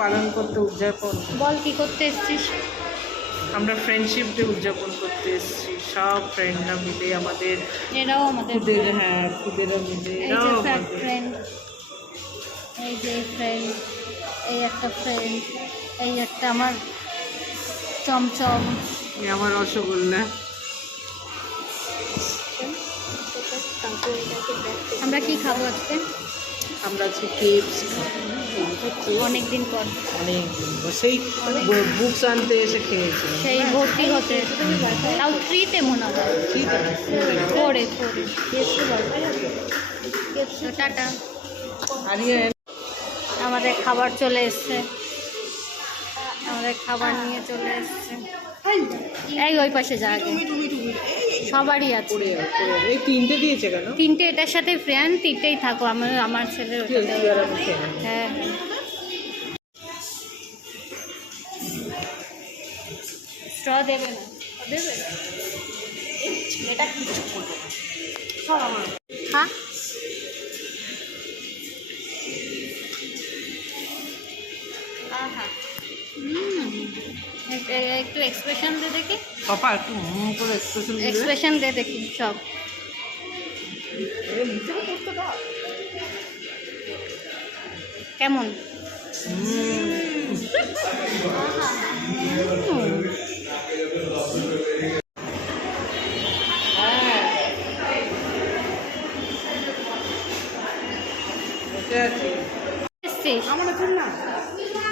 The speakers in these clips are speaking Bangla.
পালন করতে উদযাপন। বল কি করতে এসেছিস? আমরা ফ্রেন্ডশিপ ডে উদযাপন করতে এসেছি সব ফ্রেন্ডরা মিলে আমাদের। এরাও আমাদের হ্যাঁ খুদেরা মিলে এই এরাও যে আমাদের। ফ্রেন্ড, এই যে ফ্রেন্ড, এই একটা ফ্রেন্ড, এই একটা আমার চমচম। এই আমার রসগোল্লা। আমরা কি খাবো আজকে? আমরা আজকে কেপস অনেকদিন পর, অনেক সেই বুকস আনতে এসে খেয়েছি। সেই ভর্তি হতে, তাও ফ্রিতে মনে হয়। ফোরে টাটা। আমাদের খাবার চলে এসছে, আমাদের খাবার নিয়ে চলে এসছে। এই ওই পাশে যা আগে সবারই আছে। এই তিনটে দিয়েছে কেন? তিনটে এটার সাথে ফ্রেন্ড, তিনটেই থাকো। আমার ছেলের হ্যাঁ। স্ট্র দেবে না? দেবে এটা কিছু করবে সব আমার। হ্যাঁ একটু এক্সপ্রেশন দে দেখি। পাপা একটু করে এক্সপ্রেশন দে দেখি সব। কেমন?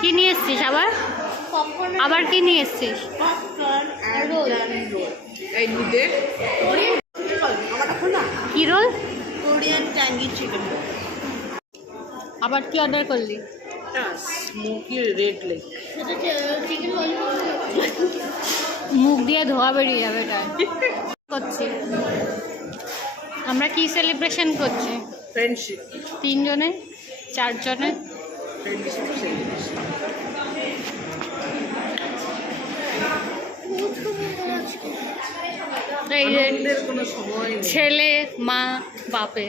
কি নিয়ে এসছিস আবার? আবার কি নিয়ে এসছিস? কি রোল? Korean tangy chicken. আবার কি অর্ডার করলি? Smoky red leg. মুখ দিয়ে ধোয়া বেরিয়ে যাবে এটা করছি। আমরা কি সেলিব্রেশন করছি? ফ্রেন্ডশিপ। 3 জনে 4 জনে কোনো সময় ছেলে মা বাপে